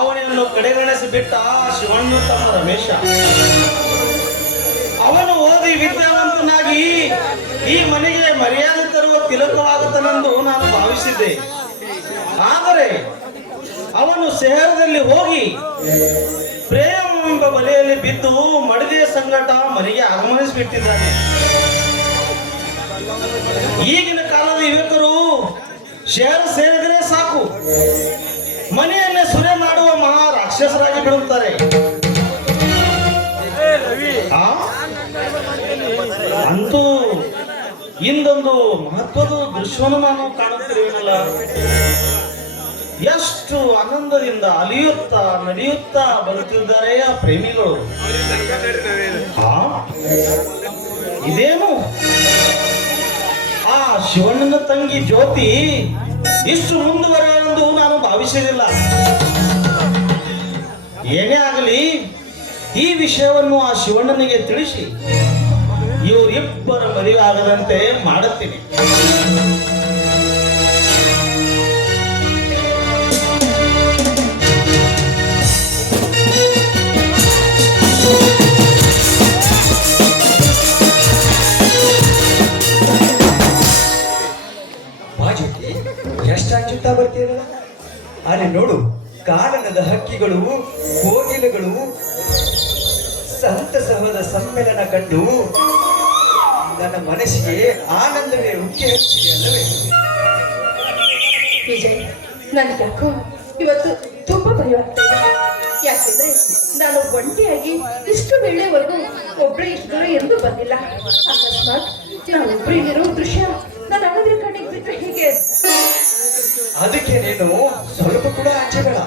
ಅವನನ್ನು ಕಡೆಗಣಿಸಿ ಬಿಟ್ಟ ಶಿವಣ್ಣ ತಮ್ಮ ರಮೇಶ. ಅವನು ಓದಿ ವಿದ್ಯಾವಂತನಾಗಿ ಈ ಮನೆಗೆ ಮರ್ಯಾದೆ ತರುವ ತಿಲಕವಾಗುತ್ತಾನೆಂದು ನಾನು ಭಾವಿಸಿದ್ದೆ. ಆದರೆ ಅವನು ಶಹರದಲ್ಲಿ ಹೋಗಿ ಪ್ರೇಮ ಎಂಬ ಬಲೆಯಲ್ಲಿ ಬಿದ್ದು ಮಡದಿಯ ಸಂಗಟ ಮನೆಗೆ ಆಗಮನಿಸಿಬಿಟ್ಟಿದ್ದಾನೆ. ಈಗಿನ ಕಾಲದ ಯುವಕರು ಶಹರ ಸೇರಿದರೆ ಸಾಕು, ಮನೆಯನ್ನೇ ಸುರೆ ಮಾಡುವ ಮಹಾ ರಾಕ್ಷಸರಾಗಿ ಬಿಡುತ್ತಾರೆ. ಅಂತೂ ಇಂದೊಂದು ಮಹತ್ವದ ದೃಶ್ಯವನ್ನು ನಾನು ಕಾಣುತ್ತಿರುವುದಿಲ್ಲ. ಎಷ್ಟು ಆನಂದದಿಂದ ಅಲಿಯುತ್ತಾ ನಡೆಯುತ್ತಾ ಬರುತ್ತಿದ್ದಾರೆ ಆ ಪ್ರೇಮಿಗಳು. ಇದೇನು ಆ ಶಿವಣ್ಣನ ತಂಗಿ ಜ್ಯೋತಿ ಇಷ್ಟು ಮುಂದುವರೆಯಲೆಂದು ನಾನು ಭಾವಿಸಲಿಲ್ಲ. ಏನೇ ಆಗಲಿ, ಈ ವಿಷಯವನ್ನು ಆ ಶಿವಣ್ಣನಿಗೆ ತಿಳಿಸಿ ಇವರಿಬ್ಬರ ಮದುವೆ ಆಗದಂತೆ ಮಾಡುತ್ತೀನಿ. ಎಷ್ಟಾಗ್ತಾ ಬರ್ತೀರಲ್ಲ, ಅಲ್ಲಿ ನೋಡು, ಕಾನನದ ಹಕ್ಕಿಗಳು, ಕೋಗಿಲೆಗಳು ಸಂತಸವಾದ ಸಮ್ಮೇಳನ ಕಂಡು ನನ್ನ ಮನಸ್ಸಿಗೆ ಆನಂದವೇ ಉಕ್ಕಿ ಹಚ್ಚಿದೆ ಅಲ್ಲವೇ? ವಿಜಯ್, ನನಗೆ ಯಾಕೋ ಇವತ್ತು ತುಂಬಾ ಭಯವಾಗ್ತಾ ಇದೆ. ಯಾಕೆಂದ್ರೆ ನಾನು ಒಂಟಿಯಾಗಿ ಇಷ್ಟು ವೇಳೆವರೆಗೂ ಒಬ್ಬರೇ ಇದ್ದರೆ ಎಂದು ಬಂದಿಲ್ಲ. ಅಕಸ್ಮಾತ್ ನಾನೊಬ್ಬರು ಇಲ್ಲಿರೋ ದೃಶ್ಯ ನಾನು ಅಣ್ಣದ್ರ ಕಣ್ಣಿಗೆ ಬಿಟ್ಟರೆ ಹೇಗೆ? ಅದಕ್ಕೆ ನೀನು ಸ್ವಲ್ಪ ಕೂಡ ಅಂಚಬೇಡ.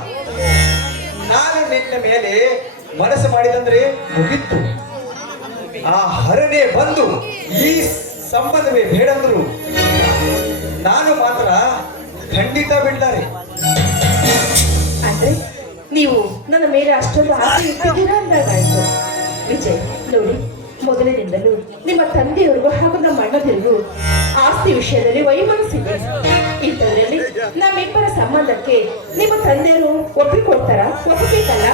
ನಾನು ನಿನ್ನ ಮೇಲೆ ಮನಸ್ಸು ಮಾಡಿದಂದ್ರೆ ಮುಗಿತ್ತು. ಆ ಹರನೇ ಬಂದು ಈ ಸಂಬಂಧವೇ ಬೇಡಂದ್ರು ನಾನು ಮಾತ್ರ ಖಂಡಿತ ಬಿಡ್ಲಾರೆ. ಅಂದ್ರೆ ನೀವು ನನ್ನ ಮೇಲೆ ಅಷ್ಟೊಂದು ಆಸೆ ಇಟ್ಟಿದ್ದೀರಾ ಅಂದಾಗಾಯ್ತು. ವಿಜಯ್ ನೋಡಿ, ಮೊದಲಿನಿಂದಲೂ ನಿಮ್ಮ ತಂದೆಯವರಿಗೂ ಹಾಗೂ ನಮ್ಮ ಅಣ್ಣದಿರಿಗೂ ಆಸ್ತಿ ವಿಷಯದಲ್ಲಿ ವೈಮನಸ್ಸಿದೆ. ಇಂಥದ್ರಲ್ಲಿ ನಮ್ಮಿಬ್ಬರ ಸಂಬಂಧಕ್ಕೆ ನಿಮ್ಮ ತಂದೆಯವರು ಒಪ್ಪಿಕೊಡ್ತಾರ? ಒಪ್ಪಬೇಕಲ್ಲ?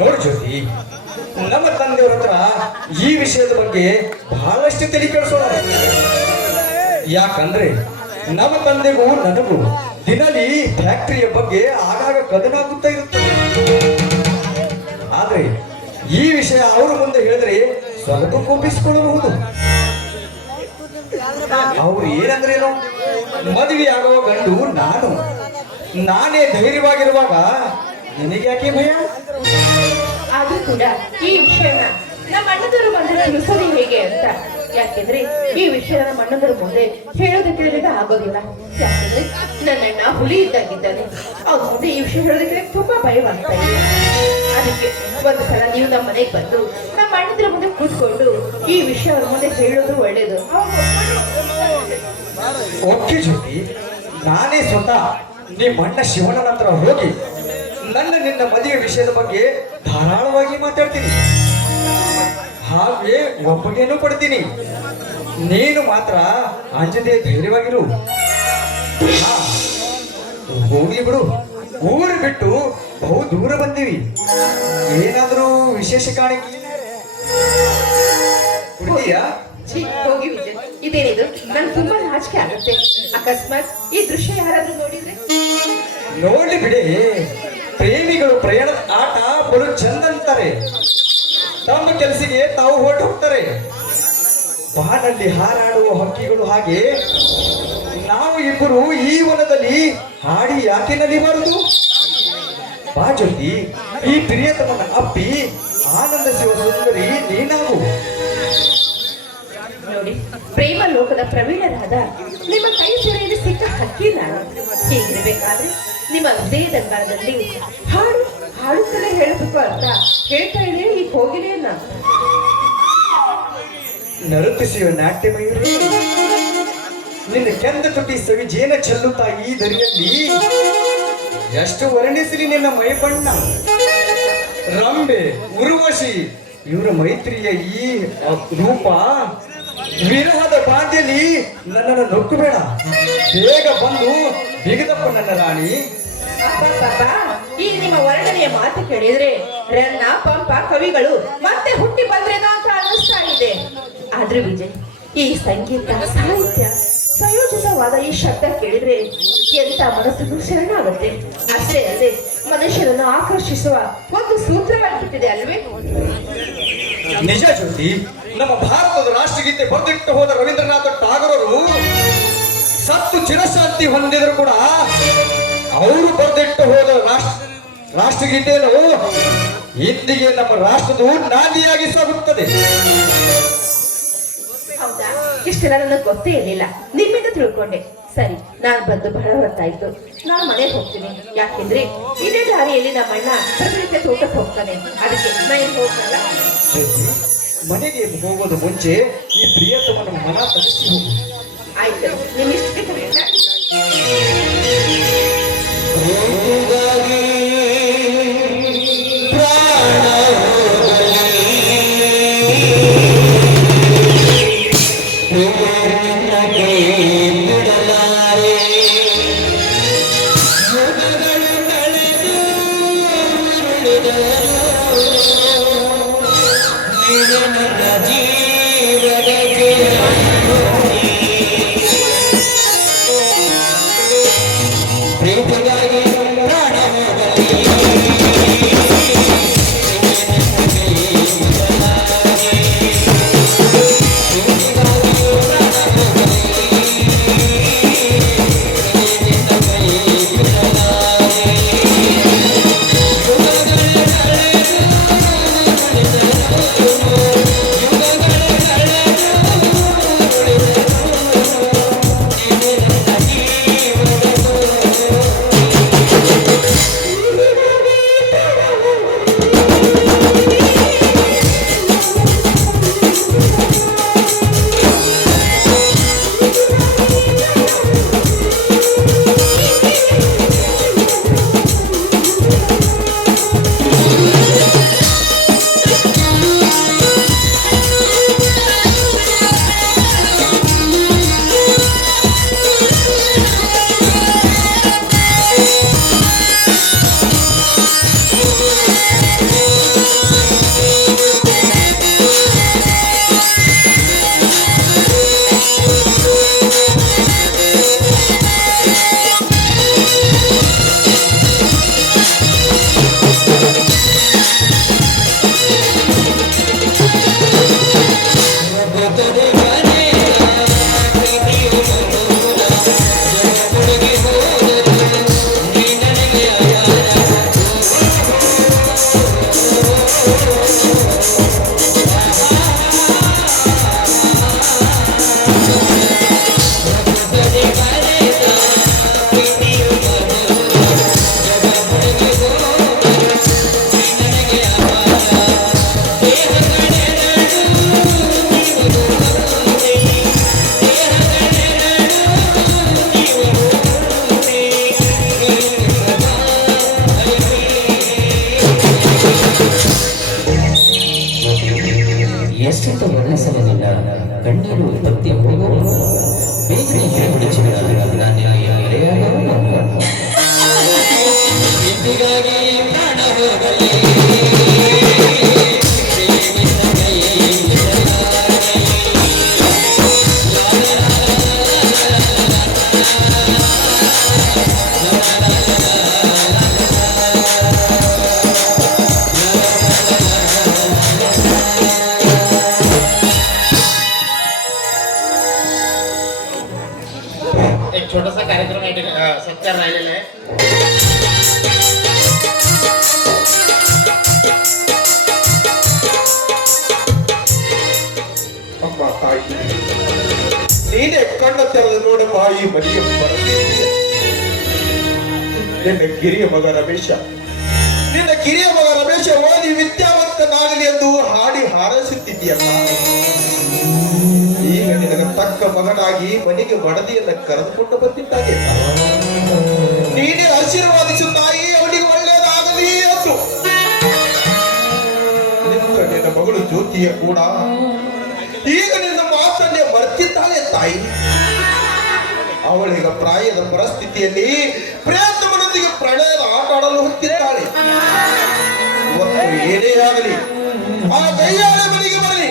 ನೋಡು ಜ್ಯೋತಿ, ನಮ್ಮ ತಂದೆಯವರ ಹತ್ರ ಈ ವಿಷಯದ ಬಗ್ಗೆ ಬಹಳಷ್ಟು ತಲೆ ಕೆಡಿಸೋಣ. ಯಾಕಂದ್ರೆ ನಮ್ಮ ತಂದೆಗೂ ನನಗೂ ದಿನಲಿ ಫ್ಯಾಕ್ಟರಿಯ ಬಗ್ಗೆ ಆಗಾಗ ಕದನಾಗುತ್ತಾ ಇರುತ್ತದೆ. ಆದ್ರೆ ಈ ವಿಷಯ ಅವರ ಮುಂದೆ ಹೇಳಿದ್ರೆ ಸ್ವಲ್ಪ ಕೋಪಿಸಿಕೊಳ್ಳಬಹುದು. ಅವ್ರು ಏನಂದ್ರೇನು, ಮದುವೆ ಆಗುವ ಗಂಡು ನಾನು, ನಾನೇ ಧೈರ್ಯವಾಗಿರುವಾಗ ನಿನಗೆ ಯಾಕೆ ಭಯ? ಆದ್ರೂ ಕೂಡ ಈ ವಿಷಯನ ನಮ್ಮ ಅಣ್ಣದವರು ಬಂದ್ರೆ ತಿಳಿಸೋದು ಹೇಗೆ ಅಂತ. ಯಾಕೆಂದ್ರೆ ಈ ವಿಷಯ ನಮ್ಮ ಅಣ್ಣದರ ಮುಂದೆ ಹೇಳೋದಕ್ಕೆ ನನಗೆ ಆಗೋದಿಲ್ಲ. ಯಾಕೆಂದ್ರೆ ನನ್ನಣ್ಣ ಹುಲಿ ಇದ್ದಾಗಿದ್ದಾನೆ. ಅವ್ರ ಮುಂದೆ ಈ ವಿಷಯ ಹೇಳೋದಕ್ಕೆ ತುಂಬಾ ಭಯವಾಗ್ತಾ ಇದೆ. ಅದಕ್ಕೆ ಒಂದು ಸಲ ನೀವು ನಮ್ಮ ಮನೆಗೆ ಬಂದು ನಮ್ಮ ಅಣ್ಣದ್ರ ಮುಂದೆ ಕೂತ್ಕೊಂಡು ಈ ವಿಷಯ ಅವ್ರ ಮುಂದೆ ಹೇಳೋದು ಒಳ್ಳೇದು. ಓಕೆ ಜ್ಯೋತಿ, ನಾನೇ ಸ್ವತಃ ನಿಮ್ಮ ಅಣ್ಣ ಶಿವಣ್ಣನ ಹತ್ರ ಹೋಗಿ ನಿನ್ನ ಮದುವೆ ವಿಷಯದ ಬಗ್ಗೆ ಧಾರಾಳವಾಗಿ ಮಾತಾಡ್ತೀನಿ. ಹಾಗೆ ಒಪ್ಪಿಗೆನೂ ಕೊಡ್ತೀನಿ. ನೀನು ಮಾತ್ರ ಅಂಜದೆ ಧೈರ್ಯವಾಗಿರು. ಹೋಗಿ ಬಿಡು, ಊರು ಬಿಟ್ಟು ಬಹು ದೂರ ಬಂದೀವಿ. ಏನಾದ್ರೂ ವಿಶೇಷ ಕಾಣಿಕೆ ಕುಡಿದೀಯಾ? ಹೋಗಿ ವಿಜಯ್, ಇದೇನಿದು? ನನ್ ತುಂಬಾ ನಾಚಿಕೆ ಆಗುತ್ತೆ. ಅಕಸ್ಮಾತ್ ಈ ದೃಶ್ಯ ಯಾರಾದ್ರೂ ನೋಡಿದ್ರೆ? ನೋಡ್ಲಿ ಬಿಡಿ, ಪ್ರೇಮಿಗಳು ಪ್ರಯಾಣದ ಆಟ ಬಲು ಚಂದಂತಾರೆ. ತಮ್ಮ ಕೆಲಸಿಗೆ ತಾವು ಹೊರಟು ಹೋಗ್ತಾರೆ. ಬಾನಲ್ಲಿ ಹಾರಾಡುವ ಹಕ್ಕಿಗಳು ಹಾಗೆ ನಾವು ಇಬ್ಬರು ಈ ವನದಲ್ಲಿ ಹಾಡಿ ಯಾಕೆ ನಲಿಬಾರದು? ಬಾ ಜ್ಯೋತಿ, ಈ ಪ್ರಿಯತಮನ ಅಪ್ಪಿ ಆನಂದಿಸುವ ಸುಂದರಿ ನೀನಾಗು. ನೋಡಿ, ಪ್ರೇಮ ಲೋಕದ ಪ್ರವೀಣರಾದ ನಿಮ್ಮ ಕೈ ಸೆರೆಯಲ್ಲಿ ಸಿಕ್ಕ ಹಕ್ಕಿ ನಾನು. ಹೀಗಿರ್ಬೇಕಾದ್ರೆ ನಿಮ್ಮ ಹೃದಯದಂಗಾರದಲ್ಲಿ ಹಾಡು ಹಾಡುತ್ತಲೇ ಹೇಳಬೇಕು ಅಂತ ಹೇಳ್ತಾ ಇದೆ ಈ ಕೋಗಿಲೆಯನ್ನ. ನರುತ್ತಿಸಿಯುವ ನಾಟ್ಯ ಮಯೂರಿ, ನಿನ್ನ ಕೆಂದ ತುಟಿ ಸವಿ ಜೇನ ಚೆಲ್ಲುತ್ತಾ ಈ ದರಿಯಲ್ಲಿ ಎಷ್ಟು ವರ್ಣಿಸಲಿ ನಿನ್ನ ಮೈ ಬಣ್ಣ. ರಂಬೆ, ಉರ್ವಶಿ ಇವರ ಮೈತ್ರಿಯ ಈ ರೂಪ, ವಿರಹದ ಬಾಧ್ಯಲಿ ನನ್ನನ್ನು ನೊಕ್ಕಬೇಡ. ಬೇಗ ಬಂದು ಬಿಗದಪ್ಪ ನನ್ನ ರಾಣಿ. ಅಪ್ಪ ನಿಮ್ಮ ವರ್ಣನೆಯ ಮಾತು ಕೇಳಿದ್ರೆ ರನ್ನ ಪಂಪ ಕವಿಗಳು ಮತ್ತೆ ಹುಟ್ಟಿ ಬಂದ್ರೇನೋ ಅಂತ ಅನ್ನಿಸ್ತಾ ಇದೆ. ಆದ್ರೆ ವಿಜಯ್, ಈ ಸಂಗೀತ ಸಾಹಿತ್ಯ ಸಂಯೋಜಿತವಾದ ಈ ಶಬ್ದ ಕೇಳಿದ್ರೆ ಎಂತ ಮನಸ್ಸನ್ನು ಶರಣಾಗುತ್ತೆ. ಅಷ್ಟೇ ಅಲ್ಲದೆ ಮನುಷ್ಯರನ್ನು ಆಕರ್ಷಿಸುವ ಒಂದು ಸೂತ್ರವಾಗಿಬಿಟ್ಟಿದೆ ಅಲ್ವೇ? ನಿಜ ಜ್ಯೋತಿ, ನಮ್ಮ ಭಾರತದ ರಾಷ್ಟ್ರಗೀತೆ ಬರೆದಿಟ್ಟು ಹೋದ ರವೀಂದ್ರನಾಥ ಟಾಗೂರರು ಸತ್ತು ಚಿರಶಾಂತಿ ಹೊಂದಿದ್ರು ಕೂಡ ಅವರು ಬರೆದಿಟ್ಟು ಹೋದ ರಾಷ್ಟ್ರಗೀತೆಯನ್ನು ಇಂದಿಗೆ ನಮ್ಮ ರಾಷ್ಟ್ರದ ನಾಂದಿಯಾಗಿ ಸಾಗುತ್ತದೆ. ಹೌದಾ? ಇಷ್ಟೆಲ್ಲ ನನಗೆ ಗೊತ್ತೇ ಇರಲಿಲ್ಲ, ನಿಮ್ಮಿಂದ ತಿಳ್ಕೊಂಡೆ. ಸರಿ, ನಾನು ಬಂದು ಬಹಳ ಹೊತ್ತಾಯ್ತು, ನಾನು ಮನೆಗೆ ಹೋಗ್ತೀನಿ. ಯಾಕೆಂದ್ರೆ ಇದೇ ದಾರಿಯಲ್ಲಿ ನಮ್ಮಣ್ಣ ಪ್ರತಿನಿತ್ಯ ತೋಟಕ್ಕೆ ಹೋಗ್ತಾನೆ. ಅದಕ್ಕೆ ನಾನು ಹೋಗಲ್ಲ. ಮನೆಗೆ ಹೋಗೋದು ಮುಂಚೆ ಈ ಪ್ರಿಯತಮನ ಮನ ತರಿಸಿ ಹೋಗು. ಆಯ್ತು, ನಿಮ್ ಇಷ್ಟಕ್ಕೆ ಕರೆಯಲ್ಲ. ಎಷ್ಟೆಂತ ವರ್ಣಿಸಲಿಲ್ಲ ಕಣ್ಣೀರು ಉತ್ಪತ್ತಿ ಹೋಗುವುದು ಬೇಗನೆ ಹೇಳಿಬಿಡಿಸಿದ ನಾನು ಇಂದಿಗಾಗಿ ಪ್ರಾಣ ಹೋಗಲಿ छोटासा कार्यक्रम सत्कार राहिलेला आहे. ಅಮ್ಮ ತಾಯಿ, ನೀನೇ ಕಣ್ಣ ತೆರೆದು ನೋಡಮ್ಮ ಈ ಮನೆಯ ಪರಿಸ್ಥಿತಿ. ನಿನ್ನ ಕಿರಿಯ ಮಗ ರಮೇಶ ಓದಿ ವಿದ್ಯಾವಂತನಾಗಲಿ ಎಂದು ಹಾಡಿ ಹಾರೈಸುತ್ತಿದ್ದೀಯಲ್ಲ. ಈಗ ನಿನಗೆ ತಕ್ಕ ಮಗನಾಗಿ ಮನೆಗೆ ಮಡದಿಯನ್ನ ಕರೆದುಕೊಂಡು ಬಂದಿದ್ದಾನೆ. ನೀನೇ ಆಶೀರ್ವಾದಿಸು ತಾಯಿ, ಅವನಿಗೆ ಒಳ್ಳೆಯದಾಗಲಿ ಎಂದು. ನಿನ್ನ ಮಗಳು ಜ್ಯೋತಿಯ ಕೂಡ ಈಗ ನಿನ್ನ ಮಾತನ್ನೇ ಮರೆತಿದ್ದಾಳೆ ತಾಯಿ. ಅವಳೀಗ ಪ್ರಾಯದ ಪರಿಸ್ಥಿತಿಯಲ್ಲಿ ಪ್ರಿಯತಮನೊಂದಿಗೆ ಪ್ರಣಯದ ಆಟ ಆಡಲು ಹೋಗ್ತಿದ್ದಾಳೆ. ಆಗಲಿ ಆ ಗೈಯಾಳ ಮನೆಗೆ ಬರಲಿ,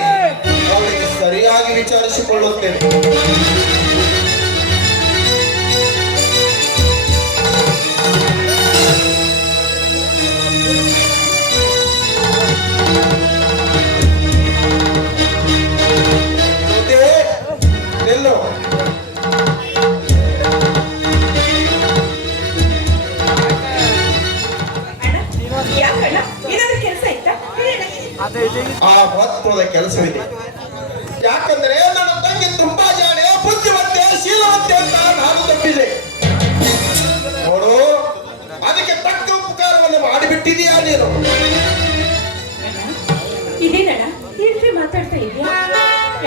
ಅವಳಿಗೆ ಸರಿಯಾಗಿ ವಿಚಾರಿಸಿಕೊಳ್ಳುತ್ತೇನೆ. ಎಲ್ಲೋ ಯಾಕಣ್ಣ ಏನಾದ್ರೂ ಕೆಲಸ ಇತ್ತಾ? ಆ ಮಹತ್ವದ ಕೆಲಸವಿದೆ. ಯಾಕಂದ್ರೆ ನನ್ನ ತಂಗಿ ತುಂಬಾ ಜಾಣೆ, ಬುದ್ಧಿವಂತೆ, ಶೀಲವಂತೆ ಅಂತ ನಾನು ನಂಬಿದೆ ನೋಡು. ಅದಕ್ಕೆ ತಕ್ಕ ಉಪಕಾರವನ್ನು ಮಾಡಿಬಿಟ್ಟಿದೀಯಾ ನೀನು. ಇದೇನಣ್ಣ ಈ ರೀತಿ ಮಾತಾಡ್ತಾ ಇದೆಯಾ?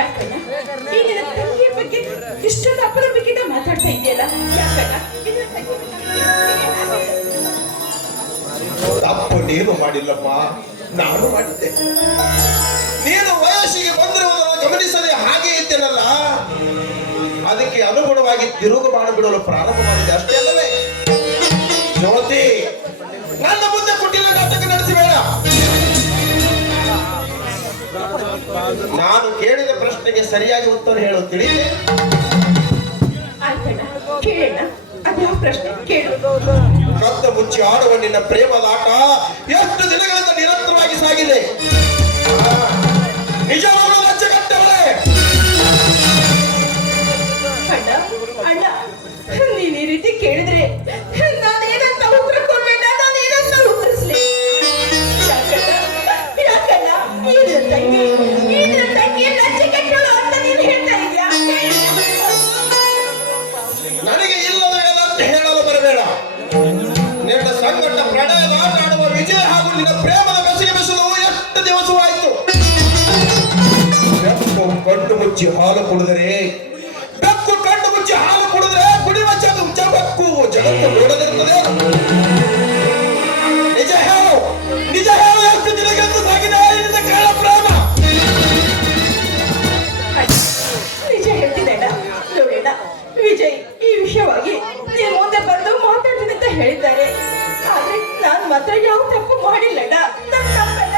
ಯಾಕಣ್ಣ ಈ ನಿನ್ನ ತಂಗಿಯ ಬಗ್ಗೆ ಇಷ್ಟೊಂದು ಅಪರೂಪಕ್ಕಿಂತ ಮಾತಾಡ್ತಾ ಇದೆಯಲ್ಲ? ಯಾಕಣ್ಣ ನಿನ್ನ ತಂಗಿ ತಪ್ಪು ನೀನು ಮಾಡಿಲ್ಲಮ್ಮ, ನಾನು ಮಾಡಿದ್ದೆ. ನೀನು ವಯಸ್ಸಿಗೆ ಬಂದಿರುವುದನ್ನು ಗಮನಿಸದೆ ಹಾಗೆ ಇದ್ದೇನಲ್ಲ, ಅದಕ್ಕೆ ಅನುಗುಣವಾಗಿ ತಿರುಗು ಮಾಡಿಬಿಡಲು ಪ್ರಾರಂಭ ಮಾಡಿದೆ, ಅಷ್ಟೇ ಅಲ್ಲವೇ? ಜ್ಯೋತಿ, ನನ್ನ ಮುಂದೆ ಕುಟಿಲ ನಾಟಕ ನಡೆಸಬೇಡ. ನಾನು ಕೇಳಿದ ಪ್ರಶ್ನೆಗೆ ಸರಿಯಾಗಿ ಉತ್ತರ ಹೇಳು, ತಿಳಿದೆ? ಆಯ್ತಣ್ಣ ಕೇಳಣ್ಣ, ಅದ್ಯಾವ ಪ್ರಶ್ನೆ ಕೇಳು. ಕತ್ತ ಮುಚ್ಚಿ ಆಡುವ ನಿನ್ನ ಪ್ರೇಮದ ಆಟ ಎಷ್ಟು ದಿನಗಳಿಂದ ನಿರಂತರವಾಗಿ ಸಾಗಿದೆ. ನಿಜವಾದ ಲಜ್ಜೆಗಟ್ಟವಳೆ. ಅಣ್ಣ ಅಣ್ಣ ನೀನ್ ಈ ರೀತಿ ಕೇಳಿದ್ರೆ ನಾನೇನಂತ ಉತ್ತರ ಕೊಡ್ಬೇಡ, ನಾನೇನಂತ ಉತ್ತರಿಸ್ಲಿ? ಯಾಕಣ್ಣ ಈ ನನ್ನ ತಂಗಿ ಲಜ್ಜೆ ಕೆಟ್ಟಳು ಅಂತ ನೀನು ಹೇಳ್ತಾ ಇದ್ಯಾ? ನನಗೆ ಇಲ್ಲದ ಹೇಳಲು ಬರಬೇಡ. ನಿನ್ನ ಸಂಕಟ ಪ್ರಣಯದ ಆಟ ಆಡುವ ವಿಜಯ ಹಾಗೂ ನಿನ್ನ ಪ್ರೇಮದ ಬೆಸಗೆ ಬೆಸಲು ಎಷ್ಟು ದಿವಸವಾಯಿತು. ಬೆಕ್ಕು ಕಣ್ಣು ಮುಚ್ಚಿ ಹಾಲು ಕುಡಿದರೆ ಕುಡಿಯುವ ಜಗತ್ತು ನೋಡದಿರುತ್ತದೆ. ನಿಜ ಹೇಳು ಎಷ್ಟು ದಿನಗೆಂದು ಸಾಗಿದೆ ನಿನ್ನ ಕಾಳ ಪ್ರೇಮ? ನಿಜ ಹೇಳ್ತಿದ್ದಣ್ಣ. ನೋಡಣ್ಣ ವಿಜಯ್ ಈ ವಿಷಯವಾಗಿ ನೀವು ಮುಂದೆ ಬಂದು ಮಾತಾಡ್ತೀನಿ ಅಂತ ಹೇಳಿದ್ದಾರೆ. ಆದ್ರೆ ನಾನು ಮಾತ್ರ ಯಾವ ತಪ್ಪು ಮಾಡಿಲ್ಲಣ್ಣ. ನನ್ನ ತಪ್ಪಲ್ಲ.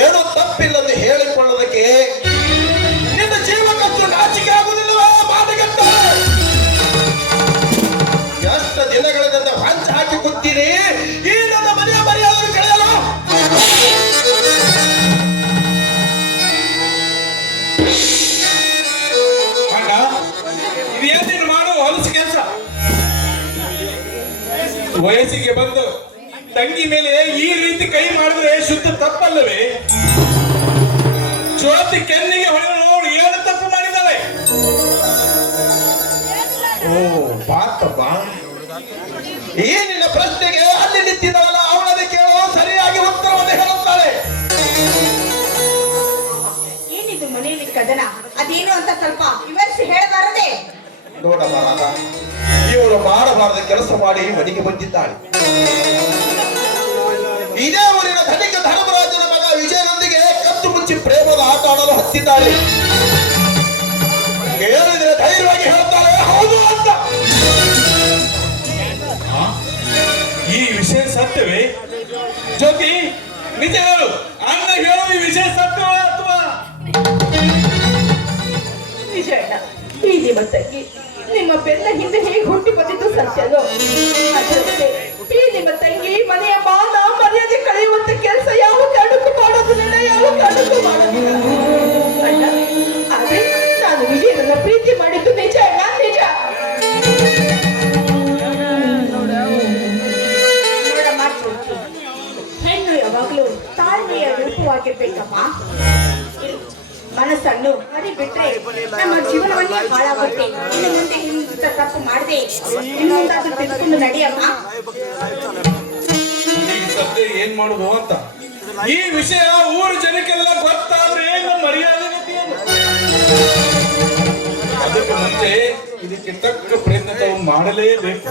ಏನು ತಪ್ಪಿಲ್ಲದೆ ಹೇಳಿಕೊಳ್ಳೋದಕ್ಕೆ ನಿನ್ನ ಜೀವಕ್ಕಷ್ಟು ನಾಚಿಕೆ ಆಗುವುದಿಲ್ಲವೇ? ಮಾತುಗಟ್ಟ ಎಷ್ಟು ದಿನಗಳಿಂದ ಹಂಚ ಹಾಕಿ ಕೂತೀನಿ. ಈ ನನ್ನ ಮನೆಯ ಮರ್ಯಾದೆ ಕಳೆಯಲು ಅಣ್ಣ, ಇದೇನ್ ನೀನು ಮಾಡೋ ಹೊಲಸು ಕೆಲಸ? ವಯಸ್ಸಿಗೆ ಬಂದು ತಂಗಿ ಮೇಲೆ ಈ ರೀತಿ ಕೈ ಮಾಡಿದ್ರೆ ಶುದ್ಧ ತಪ್ಪಲ್ಲವೇ? ಜ್ಯೋತಿ ಕೆನ್ನಿಗೆ ಹೊಡೆದು ನೋಡು, ಏನು ತಪ್ಪು ಮಾಡಿದ್ದಾಳೆ? ಓ ಬಾತಮ್ಮ, ಈ ನಿನ್ನ ಪ್ರಶ್ನೆಗೆ ಅಲ್ಲಿ ನಿಂತಿದ್ದಾಳಲ್ಲ ಅವಳನ್ನು ಕೇಳೋ, ಸರಿಯಾಗಿ ಉತ್ತರವನ್ನು ಹೇಳುತ್ತಾಳೆ. ಏನಿದು ಮನೆಯಲ್ಲಿ ಕದನ? ಅದೇನು ಅಂತ ಸ್ವಲ್ಪ ವಿವರಿಸಿ ಹೇಳಬಾರದೆ? ನೋಡಮ್ಮ ರಾಧ, ಇವಳು ಮಾಡಬಾರದ ಕೆಲಸ ಮಾಡಿ ಮನೆಗೆ ಬಂದಿದ್ದಾಳೆ. ಇದೇ ಊರಿನ ಧನಿಕ ಧರ್ಮರಾಜನ ಮಗ ವಿಜಯನೊಂದಿಗೆ ಕತ್ತು ಮುಚ್ಚಿ ಪ್ರೇಮದ ಆಟ ಆಡಲು ಹತ್ತಿದ್ದಾಳೆ. ಹೇಳಿದ್ರೆ ಧೈರ್ಯವಾಗಿ ಹೇಳ್ತಾಳೆ ಹೌದು ಅಂತ. ಈ ವಿಷಯ ಸತ್ಯವೇ? ಜ್ಯೋತಿ, ನಿಜ ಹೇಳು. ಅಣ್ಣ ಹೇಳು, ಈ ವಿಷಯ ಸತ್ಯವೇ ಅಥವಾ? ನಿಜ ಅಣ್ಣ, ಈ ನಿಮ್ಮ ತಂಗಿ ನಿಮ್ಮ ಬೆನ್ನ ಹಿಂದೆ ಹೇಗೆ ಹುಟ್ಟಿ ಬಂದಿದ್ದು ಸತ್ಯನೋ ಅದರಂತೆ ಈ ನಿಮ್ಮ ತಂಗಿ ಮನೆಯ ಮಾನ ಮರ್ಯಾದೆ ಕಳೆಯುವಂತ ಕೆಲಸ ಯಾವ ಕಾರಣಕ್ಕೂ ಮಾಡೋದಿಲ್ಲ, ಯಾವ ಕಾರಣಕ್ಕೂ ಮಾಡೋದಿಲ್ಲ ಅಣ್ಣ. ಆದ್ರೆ ನಾನು ವಿಜಯನನ್ನ ಪ್ರೀತಿ ಮಾಡಿದ್ದು ನಿಜ ಅಣ್ಣ, ನಿಜ. ನೋಡಮ್ಮ ಜ್ಯೋತಿ, ಹೆಣ್ಣು ಯಾವಾಗ್ಲೂ ತಾಳ್ಮೆಯ ರೂಪವಾಗಿರ್ಬೇಕಮ್ಮ. ಮನಸ್ಸನ್ನು ಹರಿಬಿಟ್ರೆ ನಮ್ಮ ಜೀವನವನ್ನೇ ಹಾಳಾಗುತ್ತೆ. ಇನ್ನು ಮುಂದೆ ಇಂಥ ತಪ್ಪು ಮಾಡದೆ ಇನ್ನೊಂದಾದ್ರೂ ತೆಗೆದುಕೊಂಡು ನಡೆಯಮ್ಮ. ಈಗ ಸದ್ಯ ಏನ್ ಮಾಡುದು ಅಂತ ಈ ವಿಷಯ ಊರು ಜನಕ್ಕೆಲ್ಲ ಗೊತ್ತಾದ್ರೆ ನಮ್ಮ ಮರ್ಯಾದೆ ಗತಿಯೇನು? ಅದಕ್ಕೆ ಮುಂಚೆ ಇದಕ್ಕೆ ತಕ್ಕ ಪ್ರಯತ್ನ ಮಾಡಲೇಬೇಕು.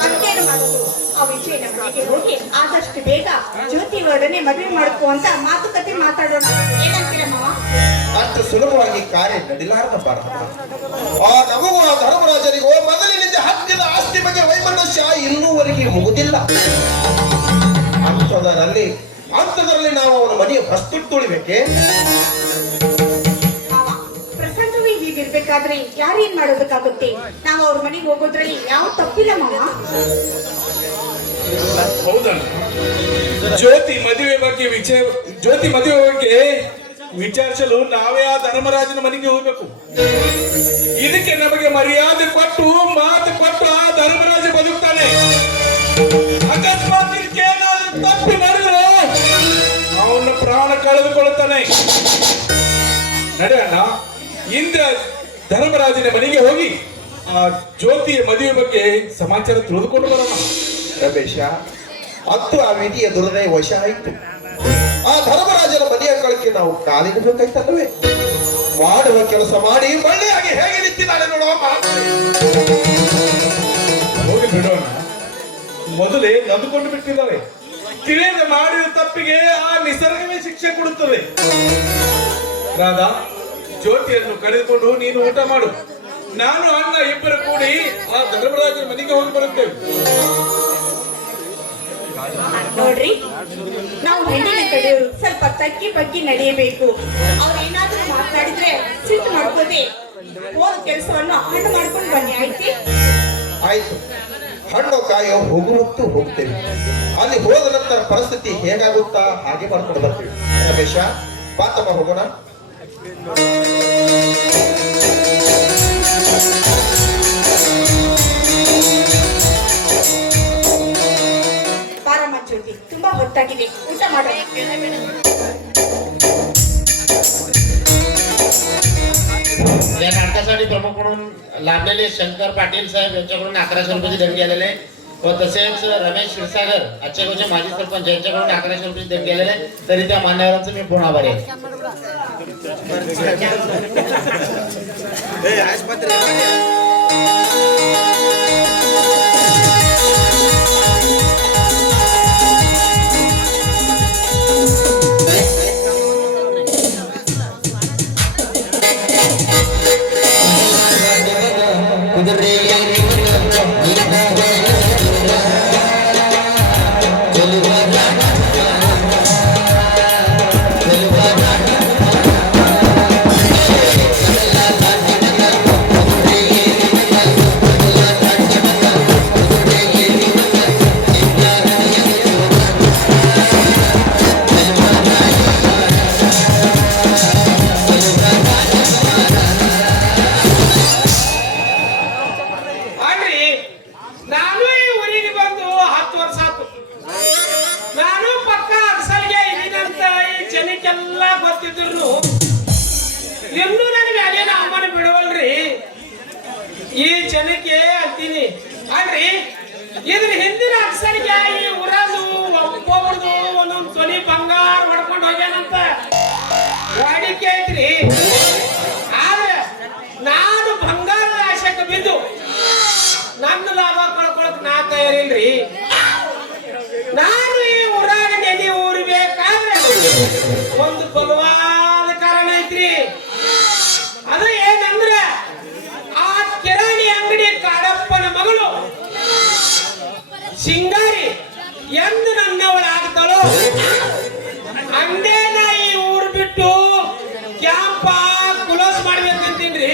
ಮತ್ತೇನು ಮಾಡೋದು? ಆ ವಿಜಯನ ಮನೆಗೆ ಹೋಗಿ ಆದಷ್ಟು ಬೇಗ ಜ್ಯೋತಿಯವರನ್ನೇ ಮದುವೆ ಮಾಡ್ಕೋ ಅಂತ ಮಾತುಕತೆ ಮಾತಾಡೋಣ. ಏನಂತೀರ ಮಾವ? ಅಷ್ಟು ಸುಲಭವಾಗಿ ಕಾರ್ಯ ನಡಿಲಾರದ ಬಾರಮ್ಮ. ಆ ನಮಗೂ ಆ ಧರ್ಮರಾಜನಿಗೂ ಮೊದಲಿನಿಂದ ಹಕ್ಕಿನ ಆಸ್ತಿ ಬಗ್ಗೆ ವೈಮನಸ್ಯ ಇನ್ನೂವರೆಗೆ ಮುಗುದಿಲ್ಲ. ಸೋದರಲ್ಲಿ ಅಂತದ್ರಲ್ಲಿ ನಾವು ಅವನ ಮನೆಯ ಪ್ರಸ್ತುತ ತುಳಿಬೇಕೆ? ಮಾವ, ಪ್ರಸಂಗವೇ ಹೀಗಿರ್ಬೇಕಾದ್ರೆ ಯಾರೇನ್ ಮಾಡೋದಕ್ಕಾಗುತ್ತೆ? ನಾವು ಅವ್ರ ಮನೆಗೆ ಹೋಗೋದ್ರಲ್ಲಿ ಯಾವ ತಪ್ಪಿಲ್ಲ ಮಾವ. ಹೌದಣ್ಣ, ಜ್ಯೋತಿ ಮದುವೆ ಬಗ್ಗೆ ವಿಚಾರಿಸಲು ನಾವೇ ಆ ಧರ್ಮರಾಜನ ಮನೆಗೆ ಹೋಗ್ಬೇಕು. ಇದಕ್ಕೆ ನಮಗೆ ಮರ್ಯಾದೆ ಕೊಟ್ಟು ಮಾತು ಕೊಟ್ಟು ಆ ಧರ್ಮರಾಜ ಬದುಕ್ತಾನೆ. ಅಕಸ್ಮಾತ್ ಇದಕ್ಕೆ ಏನಾದ್ರು ತಪ್ಪಿ ನಡೆದ್ರೆ ಅವನ ಪ್ರಾಣ ಕಳೆದುಕೊಳ್ಳುತ್ತಾನೆ. ನಡೆಯಣ್ಣ, ಹಿಂದೆ ಧರ್ಮರಾಜನ ಮನೆಗೆ ಹೋಗಿ ಆ ಜ್ಯೋತಿಯ ಮದುವೆ ಬಗ್ಗೆ ಸಮಾಚಾರ ತಿಳಿದುಕೊಂಡು ಬರೋಣ. ರಮೇಶ, ಅಂತೂ ಆ ವಿಧಿಯ ದುರ್ದಯ ವಶ ಆಯ್ತು. ಆ ಧರ್ಮರಾಜನ ಮನೆಯ ಕಳಕ್ಕೆ ನಾವು ಕಾಲಿಡಬೇಕಾಯ್ತಲ್ವೇ? ಮಾಡುವ ಕೆಲಸ ಮಾಡಿ ಮಳ್ಳಿಯಾಗಿ ಹೇಗೆ ನಿಂತಿದ್ದಾಳೆ ನೋಡೋ. ಹೋಗಿ ಬಿಡೋಣ. ಮೊದಲೇ ನದುಕೊಂಡು ಬಿಟ್ಟಿದ್ದಾಳೆ. ತಿಳಿಯದೆ ಮಾಡಿದ ತಪ್ಪಿಗೆ ಆ ನಿಸರ್ಗವೇ ಶಿಕ್ಷೆ ಕೊಡುತ್ತದೆ. ರಾಧಾ, ಜ್ಯೋತಿಯನ್ನು ಕರೆದುಕೊಂಡು ನೀನು ಊಟ ಮಾಡು. ನಾನು ಅಣ್ಣ ಇಬ್ಬರು ಕೂಡಿ ಆ ಧರ್ಮರಾಜನ ಮನೆಗೆ ಹೋಗಿ ಬರುತ್ತೇವೆ. ನೋಡ್ರಿ, ನಾವು ಹೆಣ್ಣಿನ ಕಡೆಯವರು ಸ್ವಲ್ಪ ತಗ್ಗಿ ಬಗ್ಗಿ ನಡೆಯಬೇಕು. ಅವ್ರು ಏನಾದ್ರೂ ಮಾತಾಡಿದ್ರೆ ಸಿಟ್ಟು ಮಾಡ್ಕೋದೆ ಹೋದ ಕೆಲಸವನ್ನು ಹಣ್ಣು ಮಾಡ್ಕೊಂಡು ಬನ್ನಿ, ಆಯ್ತಿ? ಆಯ್ತು, ಹಣ್ಣು ಕಾಯೋ ಹೋಗುವತ್ತು ಹೋಗ್ತೇವೆ. ಅಲ್ಲಿ ಹೋದ ನಂತರ ಪರಿಸ್ಥಿತಿ ಹೇಗಾಗುತ್ತಾ ಹಾಗೆ ಮಾಡ್ಕೊಂಡು ಬರ್ತೀವಿ. ರಮೇಶ, ಪಾತಮ್ಮ ಹೋಗೋಣ. ಬಾರಮ್ಮ ಜ್ಯೋತಿ, ತುಂಬಾ ಹೊತ್ತಾಗಿದೆ, ಊಟ ಮಾಡೋಣ. या नाटकासाठी प्रमुख म्हणून लाभलेले शंकर पाटील साहेब यांच्याकडून 1100 रुपयाची देणगी आलेले आहे व तसेच रमेश क्षीरसागर आजचे माजी सरपंच यांच्याकडून 1100 रुपयाची देणगी आलेले आहे. तरी त्या मान्यवरांचं मी पूर्ण आभारी आहे. ಇನ್ನೂ ನನಗೆ ಅದೇನ ಅಮ್ಮನ ಬಿಡವಲ್ರಿ. ಈ ಜನಕ್ಕೆ ಅಂತೀನಿ ಅಲ್ರಿ, ಇದ್ರ ಹಿಂದಿನ ಅಕ್ಷರಿಗೆ ಈ ಊರದು ಒಬ್ಬೊಬ್ರದು ಒಂದೊಂದು ತೊಲಿ ಬಂಗಾರ ಮಾಡ್ಕೊಂಡು ಹೋಗ್ಯಾನಂತ ವಾಡಿಕೆ ಐತ್ರಿ. ಆದ್ರೆ ನಾನು ಬಂಗಾರದ ಆಶಕ್ಕೆ ಬಿದ್ದು ನನ್ನ ಲಾಭ ಕಳ್ಕೊಳಕ್ ನಾ ತಯಾರಿಲ್ರಿ. ನಾನು ಈ ಊರಾಗ ನೆನೆ ಊರ್ಬೇಕಾದ್ರೆ ಒಂದು ಬಲವಾದ ಕಾರಣ ಐತ್ರಿ. ಅದು ಏನಂದ್ರೆ ಆ ಕಿರಾಣಿ ಅಂಗಡಿ ಕಾಡಪ್ಪನ ಮಗಳು ಸಿಂಗಾರಿ ಎಂದು ನನ್ನವಳಾಗ್ತಾಳೋ ಅಂದೇ ನಾ ಈ ಊರು ಬಿಟ್ಟು ಕ್ಯಾಂಪ ಕ್ಲೋಸ್ ಮಾಡ್ಬೇಕಂತೀನ್ರಿ.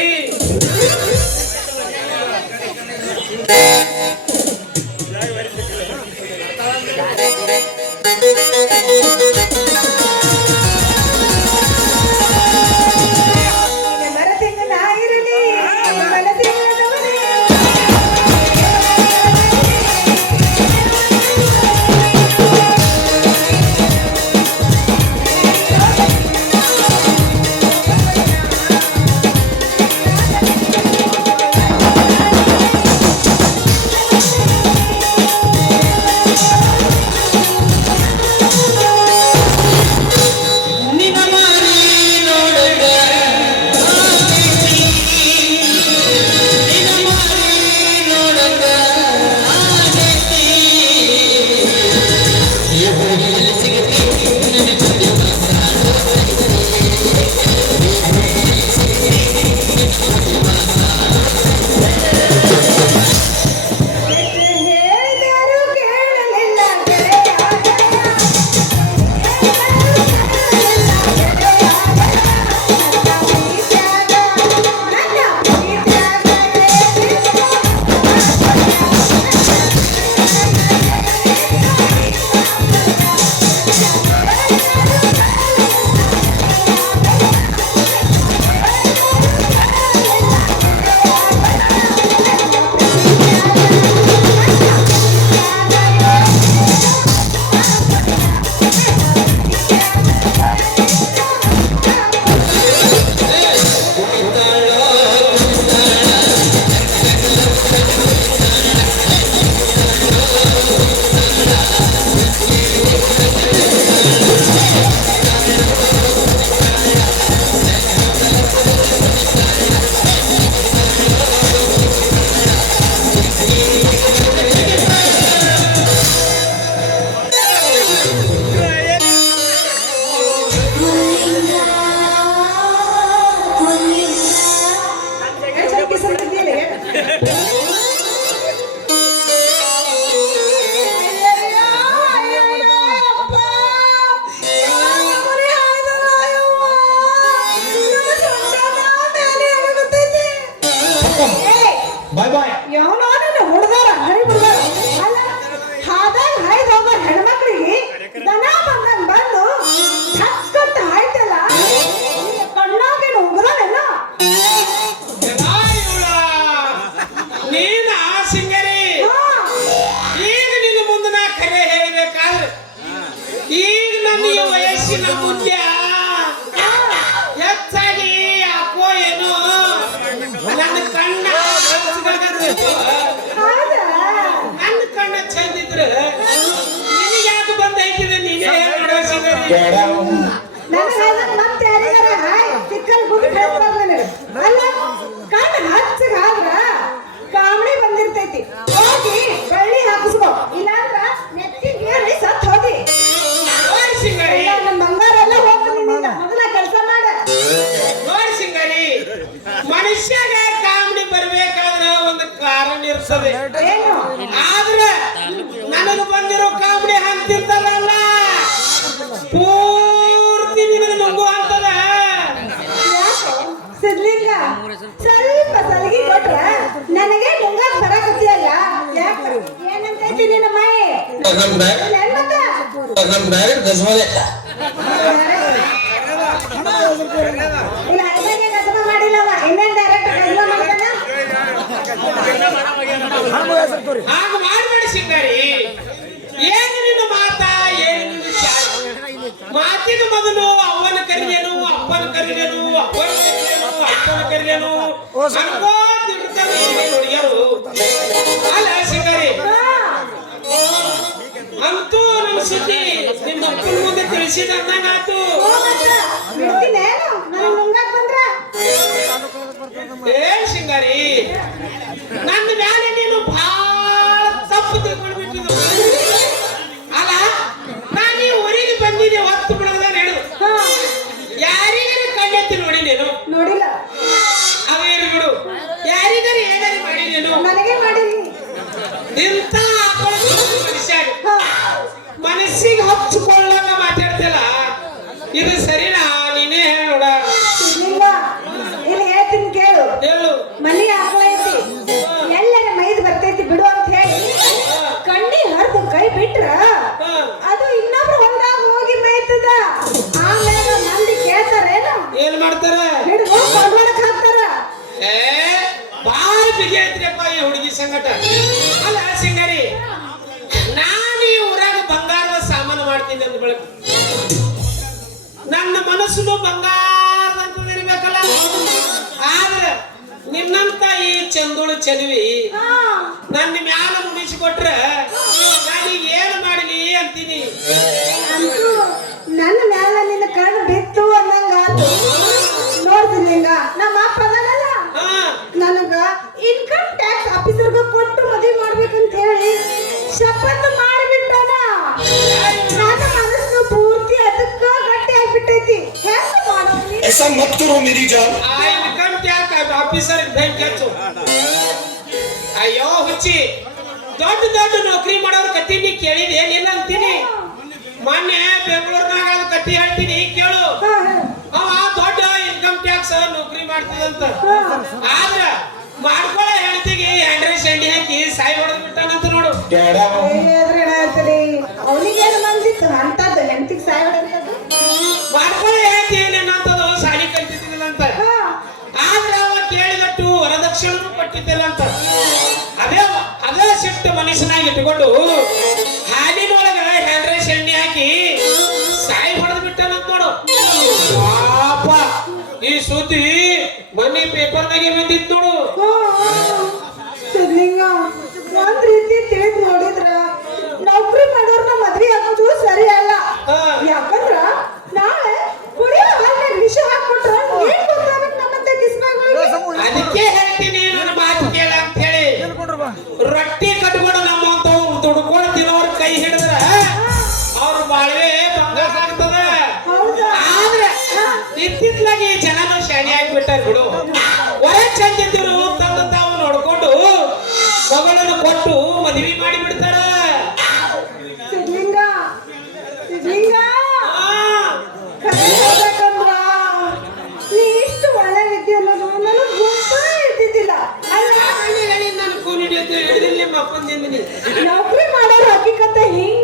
ಬಂದಿದ್ರ ನಿನಗೆ ಯಾಕೆ ಬಂದ ಐತಿದೆ ನೀನೇ ನೋಡೋ ಸಿಂಗರಿ ನನಗೆ ಮತ್ತೆ ಯಾರಿಗಾರ ಚಿಕ್ಕಲ್ ಗುಡಿ ಹೇಳ್ತಾರೆ ನನಗೆ ಅಲ್ಲ ಕಣ್ಣು ಹಚ್ಚಗಾದ್ರ ಕಾಮಡಿ ಬಂದಿರ್ತೈತಿ ಹೋಗಿ ಬಳ್ಳಿ ಹಾಕಿಸ್ಕೋ ಇಲ್ಲಾಂದ್ರ ನೆತ್ತಿಗೆ ಏರಿ ಸತ್ ಹೋದಿ ನೋಡಿ ಸಿಂಗರಿ ನಮ್ಮ ಬಂಗಾರ ಎಲ್ಲ ಹೋಗ್ತೀನಿ ನಿಂದ ಮೊದಲ ಕೆಲಸ ಮಾಡ ನೋಡಿ ಸಿಂಗರಿ ಮನುಷ್ಯಗ ಕಾಮಿಡಿ ಬರ್ಬೇಕಾದ್ರ ಒಂದು ಕಾರಣ ಇರ್ತದೆ ಏನು ಆದ್ರೆ ನನಗೆ ಬಂದಿರೋ ಕಾಮಿಡಿ ಅಂತಿರ್ತದಲ್ಲ ಪೂರ್ತಿ ನಿನಗೆ ನುಂಗು ಅಂತದ ಯಾಕೋ ಸಿದ್ಲಿಂಗ ಸ್ವಲ್ಪ ಸಲಿಗೆ ಕೊಟ್ರ ನನಗೆ ಮುಂಗಾಕ್ ಬರಕತ್ತಿಯಲ್ಲ ಯಾಕ ಏನಂತೈತಿ ನಿನ್ನ ಮೈ ಹೆಣ್ಮಕ್ಕ ಇಲ್ಲ ಐದನೇ ಕಸಬ ಮಾಡಿಲ್ಲವ ಇನ್ನೇನ್ ಡೈರೆಕ್ಟ್ ಕಸಬ ಮಾಡ್ತಾನ ಹಾಗ ಮಾಡ್ಬೇಡಿ ಸಿಂಗರಿ ಏನು ನಿನ್ನ ಮಾತಾ ಏನು ನಿನ್ನ ಚಾಲ ಮಾತಿನ ಮೊದಲು ಅವನ ಕರಿಯನು ಅಪ್ಪನ ಕರಿಯನು ಅಪ್ಪನ ಕರಿಯನು ಅಪ್ಪನ ಕರಿಯನು ಅನ್ಕೋತಿರ್ತಾರೆ ಹುಡುಗಿಯರು ಅಲ್ಲ ಸಿಂಗರಿ ಅಂತೂ ನಮ್ಮ ಸುದ್ದಿ ನಿನ್ನ ಅಪ್ಪನ ಮುಂದೆ ತಿಳಿಸಿದಂಗಾತು ಬಿಡ್ತೀನೇನು ನನಗೆ ಮುಂಗಾಕ್ ಬಂದ್ರ ಏನ್ ಸಿಂಗರಿ ನನ್ನ ಮ್ಯಾಲೆ ನೀನು ಬಹಳ ತಪ್ಪು ತಿಳ್ಕೊಂಡ್ಬಿಟ್ಟಿದ್ದು ಅಲ್ಲ ನಾನು ಈ ಊರಿಗೆ ಬಂದಿದ್ದೆ ಹೊತ್ತು ಬಿಡದ ಹೇಳು ಯಾರಿಗಾರ ಕಣ್ಣೆತ್ತಿ ನೋಡಿ ನೀನು ನೋಡಿಲ್ಲ ಅವೇನು ಬಿಡು ಯಾರಿಗಾರ ಏನಾರು ಮಾಡಿ ನೀನು ನನಗೆ ಮಾಡಿರಿ ಇಂಥ ಮನುಷ್ಯ ಮನಸ್ಸಿಗೆ ಹಚ್ಕೊಳ್ಳಂಗ ಮಾತಾಡ್ತಿಲ್ಲ ಇದು ಸರಿನಾ ನೀನೇ ಹೇಳೋಡ ಇಲ್ಲ ಇಲ್ಲಿ ಹೇಳ್ತೀನಿ ಕೇಳು ಹೇಳು ಮನಿ ಆಕಳ ಐತಿ ಎಲ್ಲರ ಮೈದ್ ಬರ್ತೈತಿ ಬಿಡು ಅಂತ ಹೇಳಿ ಕಣ್ಣಿ ಹರಿದು ಕೈ ಬಿಟ್ರ ಅದು ಇನ್ನೊಬ್ರು ಹೊಲ್ದಾಗ ಹೋಗಿ ಮೈತದ ಆಮೇಲೆ ಮಂದಿ ಕೇಳ್ತಾರೇನು ಏನ್ ಮಾಡ್ತಾರ ಹಿಡಿದು ಕೊಂಡ್ವಳಕ್ ಹಾಕ್ತಾರ ಏ ಬಾಳ ಬಿಗಿ ಐತ್ರಿಯಪ್ಪ ಈ ಹುಡುಗಿ ಸಂಗಟ ಅಲ್ಲ ಸಿಂಗರಿ ನಾನು ಈ ಊರಾಗ ಬಂಗಾರದ ಸಾಮಾನು ಮಾಡ್ತೀನಿ ಅಂದ ಬೆಳಕು ನನ್ನ ಮನಸ್ಸು ಬಂಗಾರದಂತ ಇರ್ಬೇಕಲ್ಲ ಆದ್ರೆ ನಿನ್ನಂತ ಈ ಚಂದುಳು ಚೆಲುವಿ ನನ್ನ ಮ್ಯಾಲ ಮುಗಿಸಿಕೊಟ್ರೆ ನಾನೀಗ ಏನು ಮಾಡಲಿ ಅಂತೀನಿ ಅಂತೂ ನನ್ನ ಮ್ಯಾಲ ನಿನ್ನ ಕಣ್ಣು ಬಿತ್ತು ಅನ್ನಂಗ ನೋಡ್ತೀನಿ ಹಿಂಗ ನಮ್ಮ ಅಪ್ಪ ಅದಾನಲ್ಲ ಹಾ ನನಗ ಇನ್ಕಮ್ ಟ್ಯಾಕ್ಸ್ ಆಫೀಸರ್ಗ ಕೊಟ್ಟು ಮದುವೆ ಮಾಡ್ಬೇಕಂತ ಹೇಳಿ ಶಪಥ ಮಾಡಿಬಿಟ್ಟಾನ ನನ್ನ ಮನಸ್ಸು ಪೂರ್ತಿ ಅದಕ್ಕ ಗಟ್ಟಿ ಆಗ್ಬಿಟ್ಟೈತಿ ಹೆಂಗ ಮಾಡೋದು ऐसा मत करो मेरी जान ಆ ಇನ್ಕಮ್ ಟ್ಯಾಕ್ಸ್ ಆಫೀಸರ್ ಬ್ಯಾಂಕ್ ಹಚ್ಚು ಅಯ್ಯೋ ಹುಚ್ಚಿ ದೊಡ್ಡ ದೊಡ್ಡ ನೌಕರಿ ಮಾಡೋರ್ ಕತ್ತಿ ನೀ ಕೇಳಿದೆ ಏನಿಲ್ಲ ಅಂತೀನಿ ಮೊನ್ನೆ ಬೆಂಗಳೂರಿನಾಗ ಕತ್ತಿ ಹೇಳ್ತೀನಿ ಕೇಳು ಅವ ದೊಡ್ಡ ಇನ್ಕಮ್ ಟ್ಯಾಕ್ಸ್ ನೌಕರಿ ಮಾಡ್ತಿದಂತ ಆದ್ರ ಮಾಡ್ಕೊಳ್ಳೋ ಹೆಂಡತಿಗೆ ಎಂಡ್ರೆ ಶೆಂಡಿ ಹಾಕಿ ಸಾಯಿ ಹೊಡೆದ್ ಬಿಟ್ಟಾನಂತ ನೋಡು ಅವನಿಗೇನು ಮಂದಿತ್ತು ಅಂತದ್ದು ಹೆಂಡತಿಗೆ ಸಾಯ ಹೊಡೆಂತದ್ದು ಮಾಡ್ಕೊಳ್ಳೋ ಹೆಂಡತಿ ಏನೇನಂತದು ಸಾಲಿ ಕಲ್ತಿದ್ದಿಲ್ಲ ಅಂತ ಆದ್ರೆ ಅವ ಕೇಳಿದಟ್ಟು ವರದಕ್ಷಿಣೆನೂ ಕೊಟ್ಟಿದ್ದಿಲ್ಲ ಅಂತ ಅದೇ ಸಿಟ್ಟು ಮನುಷ್ಯನಾಗಿ ಇಟ್ಕೊಂಡು ಹಾಲಿನೊಳಗ ಹೆಂಡ್ರೆ ಶೆಂಡಿ ಹಾಕಿ ಸಾಯಿ ಹೊಡೆದ್ ಬಿಟ್ಟಾನಂತ ನೋಡು ಪಾಪ ಈ ಸುದ್ದಿ ಮೊನ್ನೆ ಪೇಪರ್ನಾಗೆ ಬಂದಿತ್ತು ನೋಡು ಸಿದ್ಲಿಂಗ ಒಂದ್ ರೀತಿ ತಿಳಿದ್ ನೋಡಿದ್ರ ನೌಕರಿ ಮಾಡೋರ್ನ ಮದ್ವೆ ಆಗೋದು ಸರಿ ಅಲ್ಲ ಯಾಕಂದ್ರ ನಾಳೆ ಕುಡಿಯೋ ಹಾಲ್ನಾಗ ವಿಷ ಹಾಕ್ಬಿಟ್ರ ಏನ್ ಗೊತ್ತಾಗಕ್ ನಮ್ಮಂತ ಕಿಸ್ನಾಗಳಿಗೆ ಅದಕ್ಕೆ ಹೇಳ್ತೀನಿ ನನ್ನ ಮಾತು ಕೇಳ ಅಂತ ಹೇಳಿ ರೊಟ್ಟಿ ಕಟ್ಕೊಂಡು ನಮ್ಮಂತವ್ರು ದುಡ್ಕೊಂಡು ತಿನ್ನೋರ್ ಕೈ ಹಿಡಿದ್ರ ಅವ್ರ ಬಾಳ್ವೆ ಬಂಗಾರ ಆಗ್ತದ ಆದ್ರೆ ಇತ್ತಿತ್ಲಾಗಿ ಜನನು ಶಾಣಿ ಆಗ್ಬಿಟ್ಟಾರ ಬಿಡು ಹೊರ ಚಂದಿದ್ರು ತಂದ ತಾವು ನೋಡ್ಕೊಂಡು ಮಗಳನ್ನು ಕೊಟ್ಟು ಮದುವೆ ಮಾಡಿ ಬಿಡ್ತಾರ ಸಿದ್ಲಿಂಗ ಸಿದ್ಲಿಂಗ ಕಥೆ ಹೇಳ್ಬೇಕಂದ್ರ ನೀ ಇಷ್ಟು ಒಳ್ಳೆ ವಿದ್ಯೆ ಅನ್ನೋದು ನನಗ್ ಗೊತ್ತೇ ಇದ್ದಿದ್ದಿಲ್ಲ ಅಲ್ಲ ನಾನು ಕೂಲಿ ಹಿಡಿಯೋದು ಹಿಡಿದಿಲ್ಲ ನಿಮ್ಮ ಅಪ್ಪಂದಿಂದ ನೌಕರಿ ಮಾಡೋರು ಹಕ್ಕಿಕತೆ ಹಿಂಗ